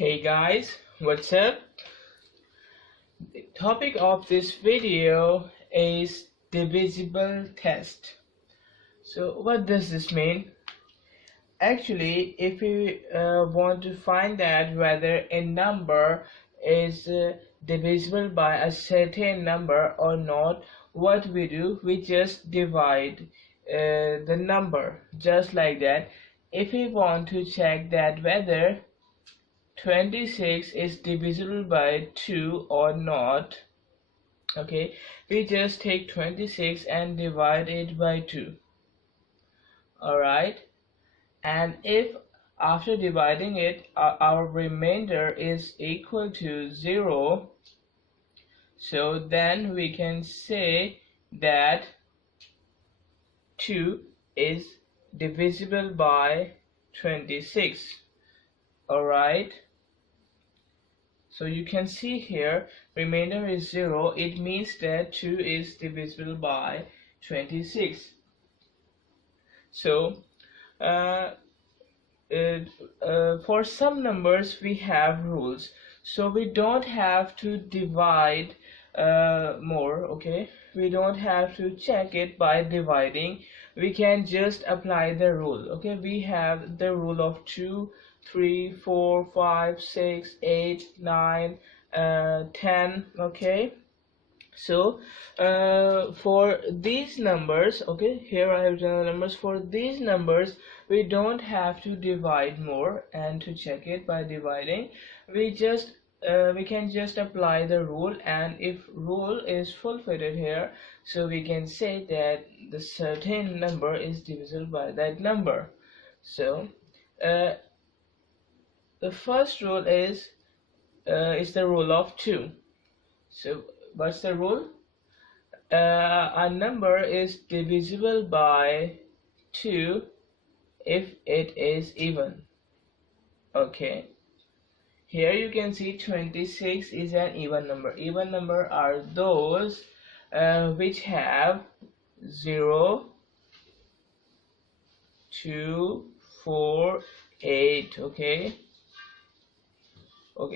Hey guys, what's up? The topic of this video is divisible test. So what does this mean? Actually, if we want to find out whether a number is divisible by a certain number or not, what we do, we just divide the number just like that. If we want to check that whether 26 is divisible by 2 or not, okay, we just take 26 and divide it by 2. Alright, and if after dividing it our remainder is equal to 0, so then we can say that 2 is divisible by 26. Alright, so you can see here remainder is 0. It means that 2 is divisible by 26. So for some numbers we have rules, so we don't have to divide more. Okay, we don't have to check it by dividing. We can just apply the rule. Okay, we have the rule of 2, 3, 4, 5, 6, 8, 9, 10. Okay, so for these numbers, okay, here I have the numbers. For these numbers we don't have to divide more, and to check it by dividing we can just apply the rule, and if rule is fulfilled here, so we can say that the certain number is divisible by that number. So the first rule is the rule of 2. So what's the rule? A number is divisible by 2 if it is even. Okay, here you can see 26 is an even number. Even number are those which have 0, 2, 4, 8. Okay,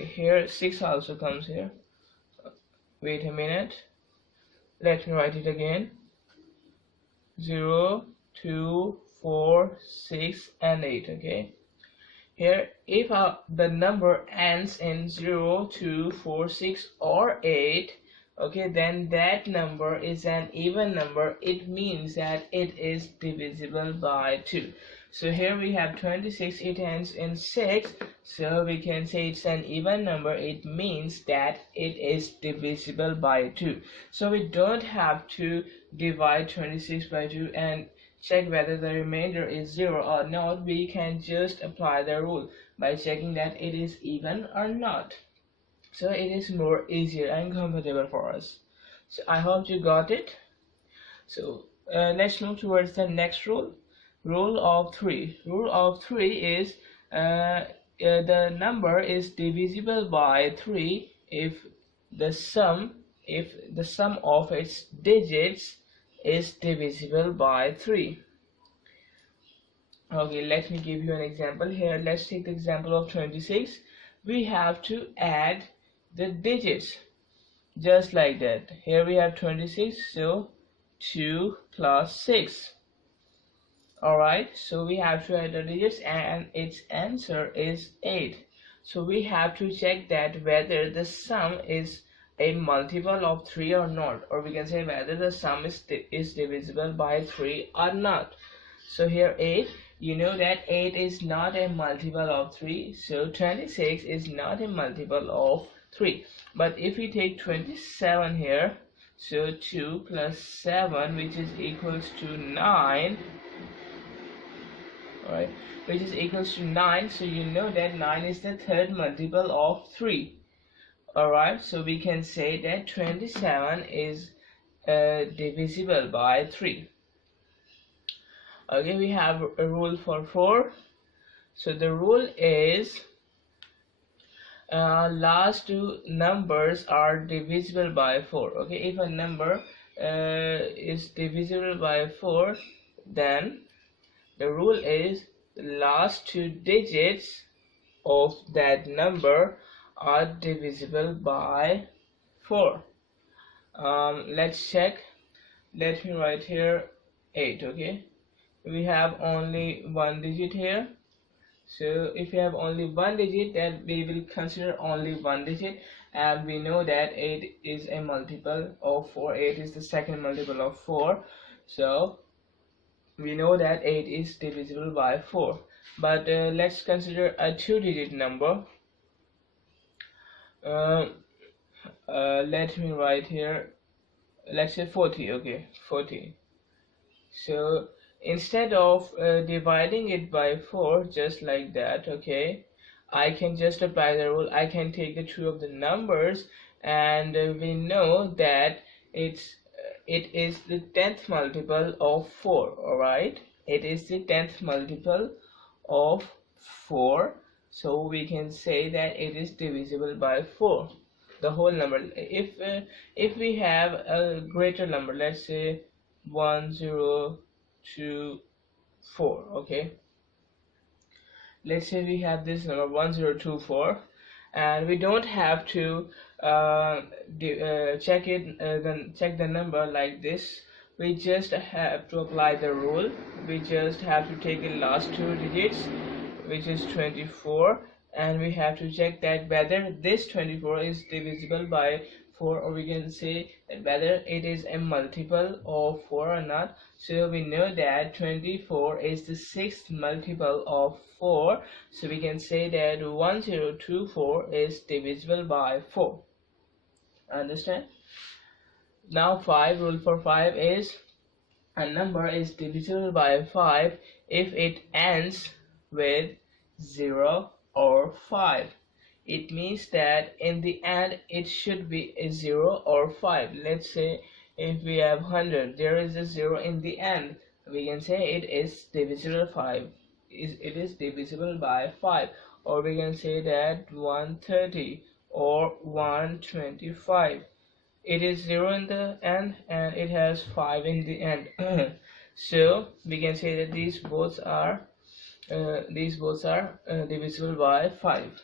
here 6 also comes here. Wait a minute, let me write it again. 0, 2, 4, 6 and 8. Okay, here if the number ends in 0, 2, 4, 6 or 8, okay, then that number is an even number. It means that it is divisible by 2. So here we have 26, it ends in 6, so we can say it's an even number. It means that it is divisible by 2. So we don't have to divide 26 by 2 and check whether the remainder is 0 or not. We can just apply the rule by checking that it is even or not. So it is more easier and comfortable for us. So I hope you got it. So let's move towards the next rule. Rule of 3. Rule of 3 is the number is divisible by 3 if the sum of its digits is divisible by 3. Okay, let me give you an example here. Let's take the example of 26. We have to add the digits just like that. Here we have 26, so 2 plus 6. Alright, so we have to add the digits and its answer is 8. So we have to check that whether the sum is a multiple of 3 or not, or we can say whether the sum is divisible by 3 or not. So here 8, you know that 8 is not a multiple of 3, so 26 is not a multiple of 3. But if we take 27 here, so 2 plus 7, which is equals to 9, alright, which is equals to 9, so you know that 9 is the third multiple of 3. Alright, so we can say that 27 is divisible by 3. Okay, we have a rule for 4. So the rule is last two numbers are divisible by 4. Okay, if a number is divisible by 4, then the rule is the last two digits of that number are divisible by 4. Let's check. Let me write here 8. Okay, we have only one digit here, so if we have only one digit, then we will consider only one digit, and we know that 8 is a multiple of 4. 8 is the second multiple of 4, so we know that 8 is divisible by 4. But let's consider a two-digit number. uh, Let me write here, let's say 40. Okay, 40. So instead of dividing it by 4 just like that, okay, I can just apply the rule. I can take the two of the numbers, and we know that it is the 10th multiple of 4. All right, it is the 10th multiple of 4, so we can say that it is divisible by 4, the whole number. If we have a greater number, let's say 1024. Okay, let's say we have this number 1024, and we don't have to check the number like this. We just have to apply the rule. We just have to take the last two digits, which is 24, and we have to check that whether this 24 is divisible by 4, or we can say that whether it is a multiple of 4 or not. So we know that 24 is the sixth multiple of 4, so we can say that 1024 is divisible by 4. Understand? Now 5, rule for 5 is a number is divisible by 5 if it ends with 0 or 5. It means that in the end it should be a 0 or 5. Let's say if we have 100, there is a 0 in the end, we can say it is divisible 5. It is divisible by 5. Or we can say that 130 or 125. It is 0 in the end and it has 5 in the end. So we can say that these both are divisible by 5.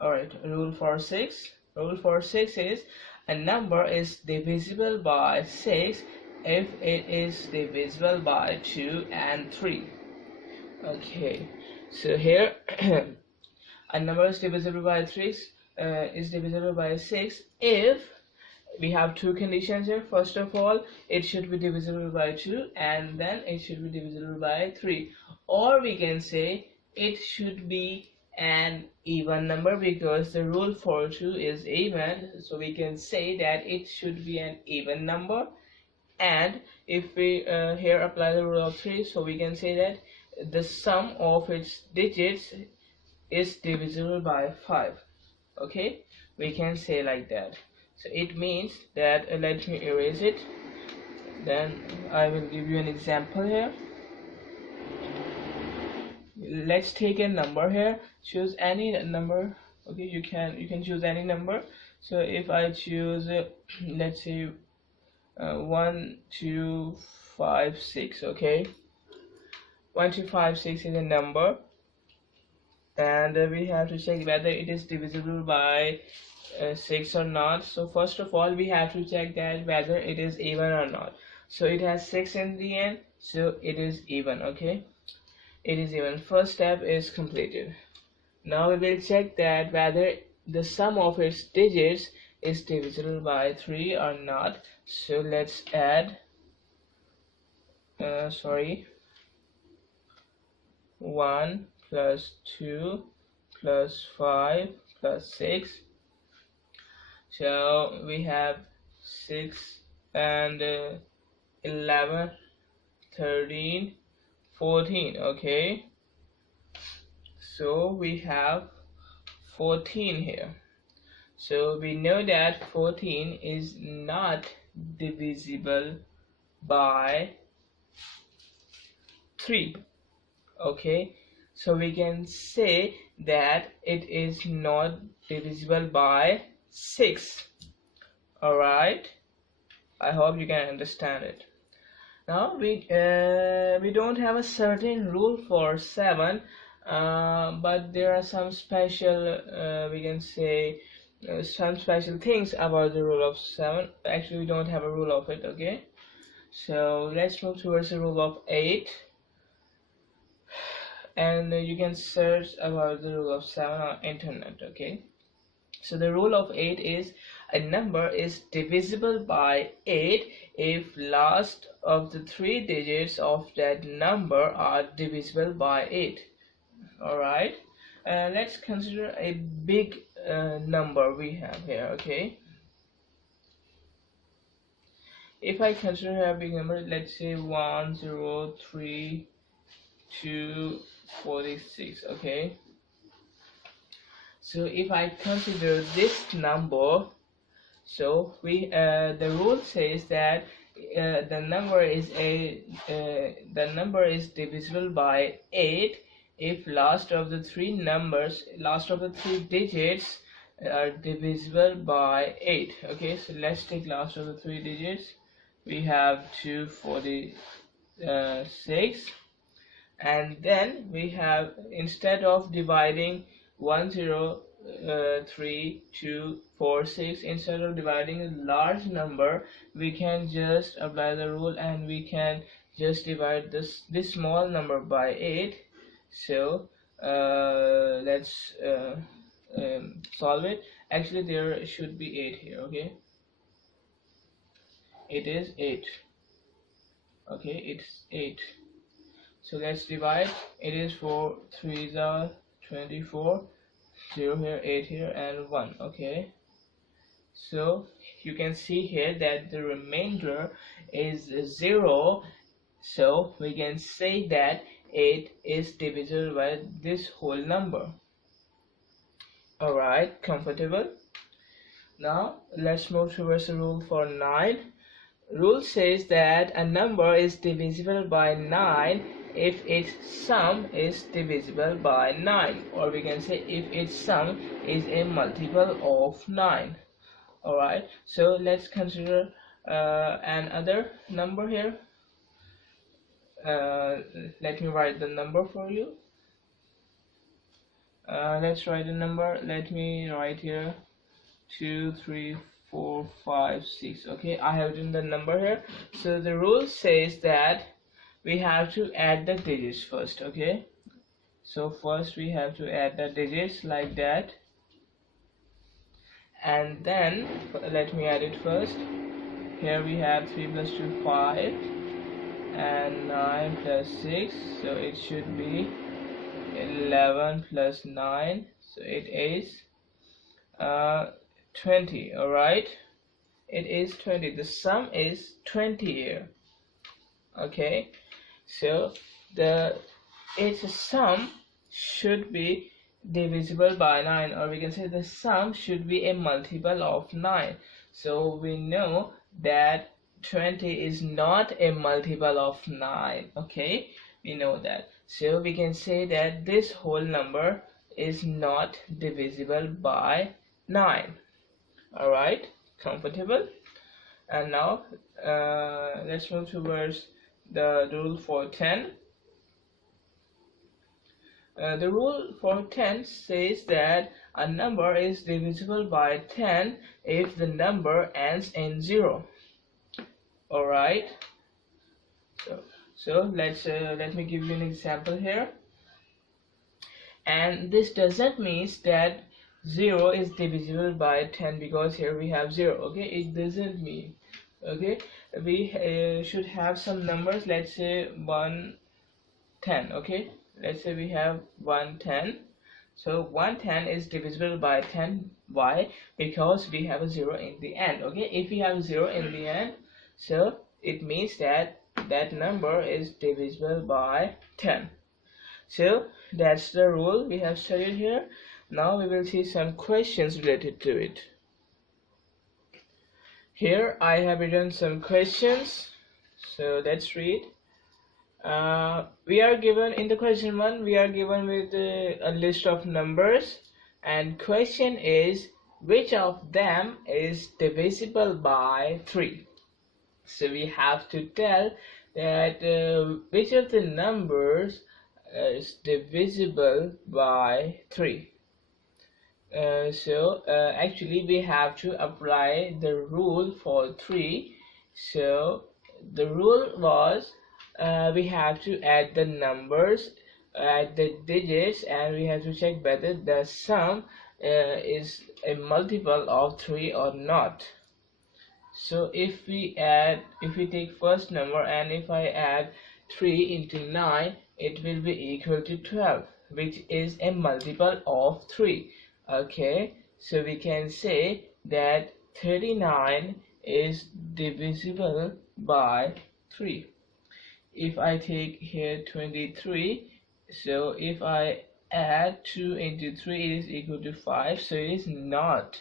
Alright, rule for 6. Rule for 6 is a number is divisible by 6 if it is divisible by 2 and 3. Okay, so here a number is divisible by 3 is divisible by 6 if we have two conditions here. First of all, it should be divisible by 2, and then it should be divisible by 3. Or we can say it should be an even number, because the rule for 2 is even, so we can say that it should be an even number. And if we here apply the rule of 3, so we can say that the sum of its digits is divisible by 5. Okay, we can say like that. So it means that let me erase it, then I will give you an example here. Let's take a number here. Choose any number. Okay, you can choose any number. So if I choose let's say 1 2 5 6. Okay, 1 2 5 6 is a number, and we have to check whether it is divisible by 6 or not. So first of all, we have to check that whether it is even or not. So it has 6 in the end, so it is even. Okay, it is even. First step is completed. Now we will check that whether the sum of its digits is divisible by 3 or not. So let's add 1 plus 2 plus 5 plus 6. So we have 6 and 11, 13, 14. Okay, so we have 14 here. So we know that 14 is not divisible by 3. Okay, so we can say that it is not divisible by 6. Alright, I hope you can understand it. Now we don't have a certain rule for 7. but there are some special we can say some special things about the rule of 7. Actually, we don't have a rule of it. Okay, so let's move towards the rule of 8, and you can search about the rule of 7 on internet. Okay, so the rule of 8 is a number is divisible by 8 if last of the 3 digits of that number are divisible by 8. Alright, let's consider a big number we have here. Okay, if I consider a big number, let's say 103,246. Okay, so if I consider this number, so we the rule says that the number is divisible by 8 if last of the 3 digits are divisible by 8. Okay, so let's take last of the 3 digits. We have 246, and then we have, instead of dividing 103,246, instead of dividing a large number, we can just apply the rule and we can just divide this small number by 8. So let's solve it. Actually, there should be 8 here. Okay, it is 8. Okay, it's 8. So let's divide. It is 4 3s are 24, 0 here, 8 here, and 1. Okay, so you can see here that the remainder is 0, so we can say that 8 is divisible by this whole number. Alright, comfortable? Now let's move towards the rule for 9. Rule says that a number is divisible by 9 if its sum is divisible by 9, or we can say if its sum is a multiple of 9. Alright, so let's consider another number here. Let me write the number for you. Let's write a number. Let me write here 2 3 4 5 6. Okay, I have written the number here. So the rule says that we have to add the digits first. Okay, so first we have to add the digits like that, and then let me add it first. Here we have 3 plus 2 5, and 9 plus 6, so it should be 11 plus 9, so it is 20. Alright, it is 20. The sum is 20 here. Okay, so its sum should be divisible by 9, or we can say the sum should be a multiple of 9. So we know that 20 is not a multiple of 9. Okay, we know that. So we can say that this whole number is not divisible by 9. Alright, comfortable? And now let's move towards the rule for 10. The rule for 10 says that a number is divisible by 10 if the number ends in 0. Alright, so let me give you an example here. And this doesn't mean that 0 is divisible by 10, because here we have 0. Okay, it doesn't mean. Okay, we should have some numbers. Let's say 110. Okay, let's say we have 110. So 110 is divisible by 10. Why? Because we have a 0 in the end. Okay, if we have a 0 in the end, so it means that that number is divisible by 10. So that's the rule we have studied here. Now we will see some questions related to it. Here I have written some questions, so let's read. We are given in the question 1, we are given with a list of numbers, and question is, which of them is divisible by 3? So we have to tell that which of the numbers is divisible by 3. Actually we have to apply the rule for 3. So the rule was we have to add the numbers, add the digits, and we have to check whether the sum is a multiple of 3 or not. So if we take first number, and if I add 3 into 9, it will be equal to 12, which is a multiple of 3. Okay, so we can say that 39 is divisible by 3. If I take here 23, so if I add 2 into 3, it is equal to 5, so it is not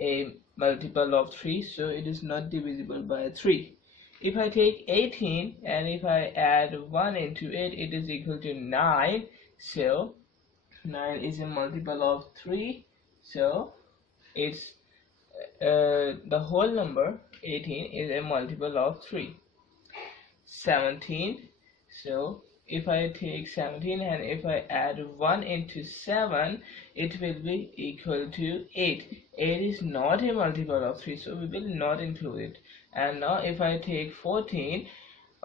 a multiple of 3, so it is not divisible by 3. If I take 18 and if I add 1 into it, it is equal to 9, so 9 is a multiple of 3, so it's the whole number 18 is a multiple of 3. 17, so if I take 17 and if I add 1 into 7, it will be equal to 8. 8 is not a multiple of 3, so we will not include it. And now if I take 14,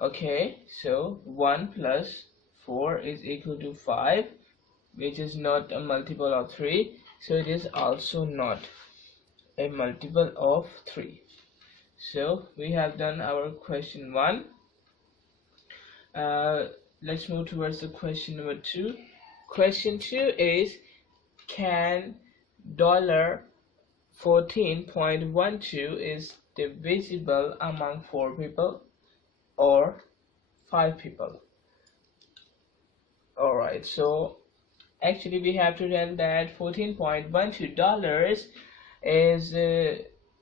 okay, so 1 plus 4 is equal to 5, which is not a multiple of 3, so it is also not a multiple of 3. So we have done our question 1. Let's move towards the question number 2. Question 2 is, can $14.12 is divisible among 4 people or 5 people? Alright, so actually we have to tell that $14.12 is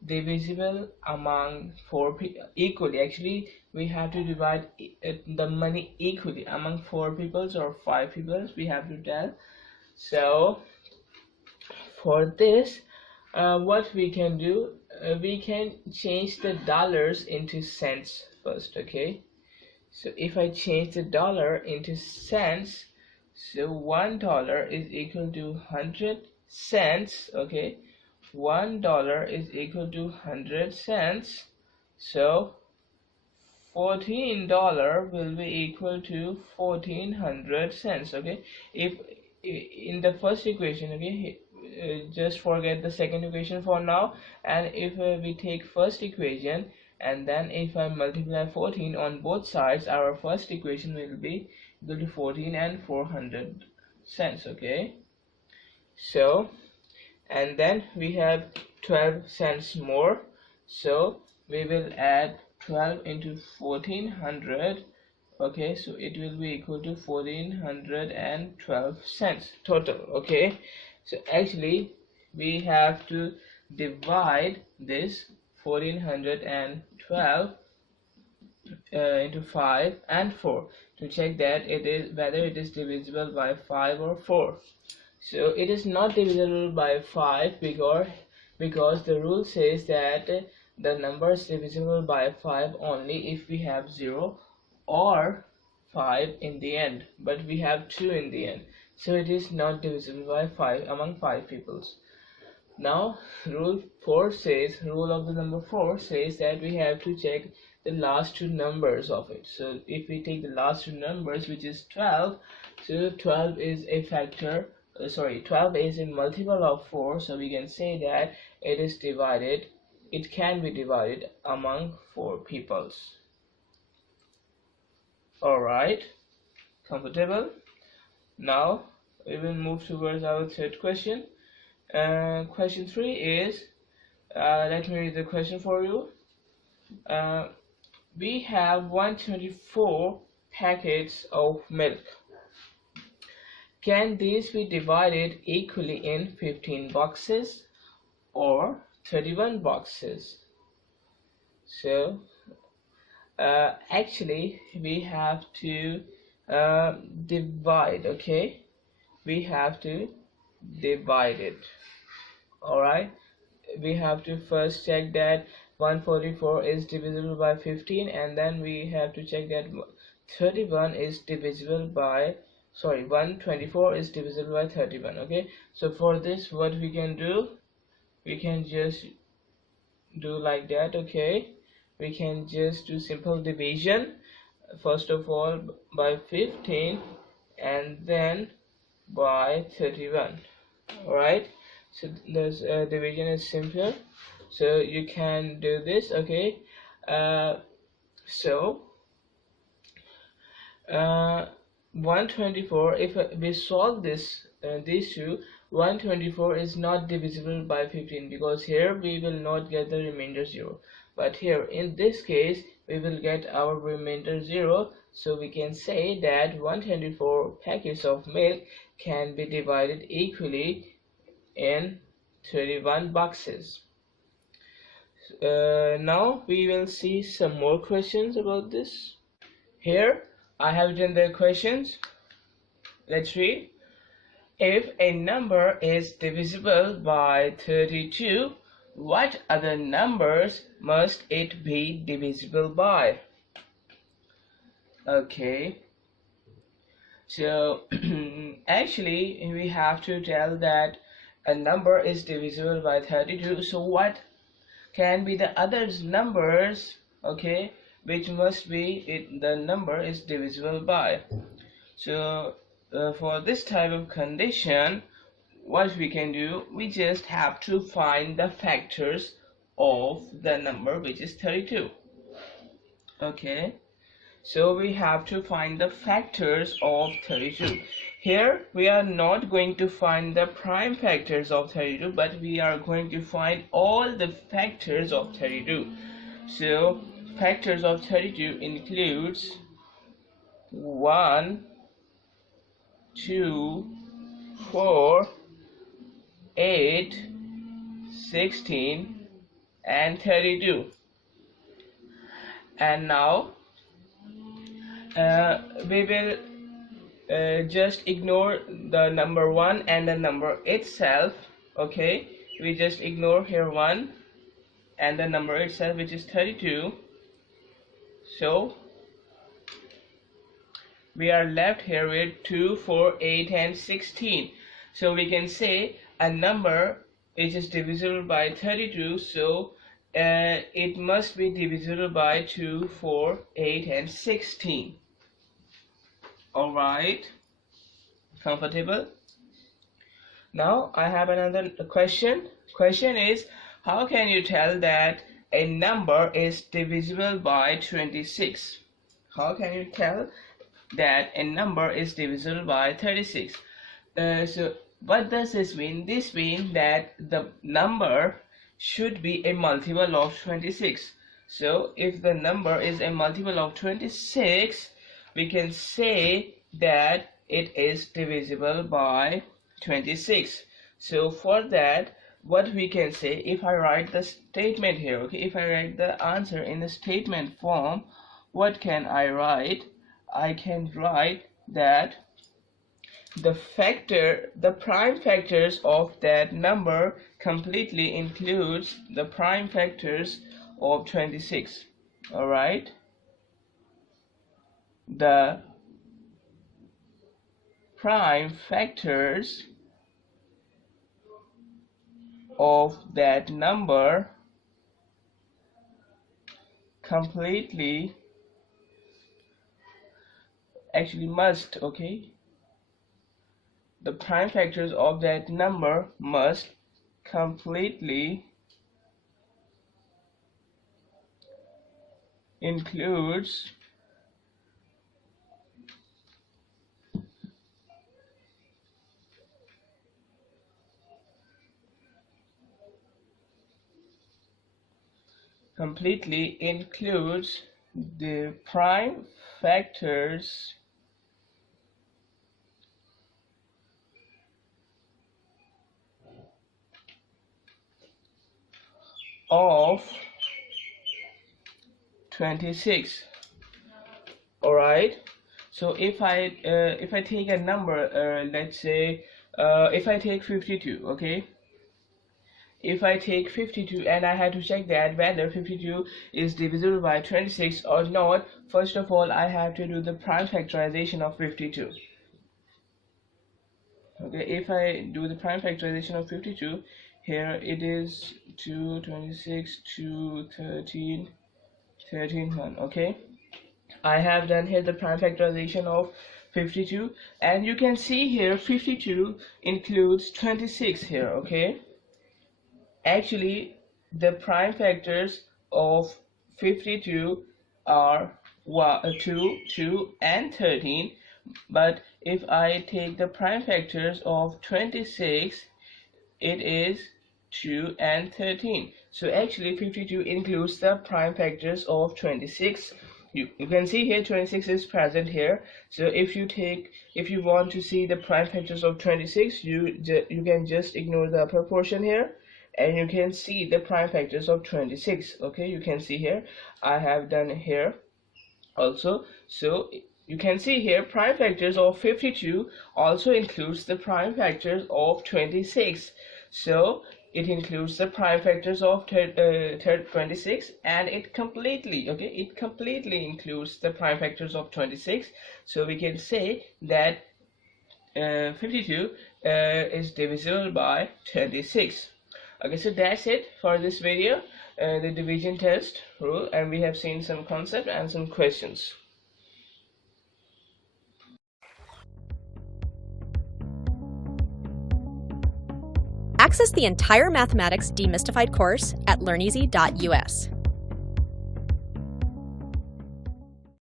divisible among 4 people equally. Actually we have to divide the money equally among 4 people or 5 people, we have to tell. So for this, what we can do, we can change the dollars into cents first. Okay, so if I change the dollar into cents, so $1 is equal to 100 cents. Okay, $1 is equal to 100 cents, so $14 will be equal to 1400 cents. Okay, if in the first equation, okay, just forget the second equation for now, and if we take first equation and then if I multiply 14 on both sides, our first equation will be equal to 14 and 400 cents. Okay, so and then we have 12 cents more, so we will add 12 into 1400. Okay, so it will be equal to 1412 cents total. Okay, so actually we have to divide this 1412 into 5 and 4 to check that it is whether it is divisible by 5 or 4. So it is not divisible by 5 because the rule says that the number is divisible by 5 only if we have 0 or 5 in the end, but we have 2 in the end, so it is not divisible by 5 among 5 peoples. Now rule of the number 4 says that we have to check the last 2 numbers of it. So if we take the last 2 numbers, which is 12, so 12 is a factor 12 is a multiple of 4, so we can say that it can be divided among 4 peoples. Alright, comfortable? Now we will move towards our third question. Question 3 is, let me read the question for you. We have 124 packets of milk. Can these be divided equally in 15 boxes or 31 boxes? So actually we have to divide. Okay, we have to divide it. Alright, we have to first check that 144 is divisible by 15, and then we have to check that 31 is divisible by sorry, 124 is divisible by 31. Okay, so for this what we can do, we can just do like that. Okay, we can just do simple division, first of all by 15 and then by 31. Alright, so this division is simple, so you can do this. Okay, so 124, if we solve this these two, 124 is not divisible by 15 because here we will not get the remainder 0, but here in this case we will get our remainder 0, so we can say that 124 packets of milk can be divided equally in 31 boxes. Now we will see some more questions about this. Here I have done the questions. Let's read. If a number is divisible by 32, what other numbers must it be divisible by? Okay, so actually we have to tell that a number is divisible by 32, so what can be the other numbers, okay, which must be the number is divisible by. So for this type of condition, what we can do, we just have to find the factors of the number which is 32. Okay, so we have to find the factors of 32. Here we are not going to find the prime factors of 32, but we are going to find all the factors of 32. So factors of 32 includes 1, 2, 4, 8, 16 and 32. And now we will just ignore the number 1 and the number itself. Okay, we just ignore here 1 and the number itself, which is 32. So we are left here with 2, 4, 8 and 16. So we can say a number which is divisible by 32, so it must be divisible by 2, 4, 8 and 16. Alright, comfortable? Now I have another question. Question is, how can you tell that a number is divisible by 26? How can you tell that a number is divisible by 36? So what does this mean? This means that the number should be a multiple of 26. So if the number is a multiple of 26, we can say that it is divisible by 26. So for that, what we can say, if I write the statement here, okay, if I write the answer in the statement form, what can I write? I can write that the prime factors of that number completely includes the prime factors of 26. All right, the prime factors of that number completely must, okay, the prime factors of that number must completely includes the prime factors of 26. All right, so if I take a number, let's say if I take 52, okay, if I take 52 and I have to check that whether 52 is divisible by 26 or not, first of all I have to do the prime factorization of 52. Okay, if I do the prime factorization of 52, here it is 2, 26, 2, 13, 13, 1. Okay, I have done here the prime factorization of 52, and you can see here 52 includes 26 here. Okay, actually the prime factors of 52 are 2, 2 and 13, but if I take the prime factors of 26, it is 2 and 13. So actually 52 includes the prime factors of 26. You can see here 26 is present here. So if you want to see the prime factors of 26, you can just ignore the upper portion here, and you can see the prime factors of 26. Okay, you can see here I have done here also. So you can see here prime factors of 52 also includes the prime factors of 26. So it includes the prime factors of 26, and it completely includes the prime factors of 26. So we can say that 52 is divisible by 26. Okay, so that's it for this video, the division test rule, and we have seen some concept and some questions. Access the entire Mathematics Demystified course at learneasy.us.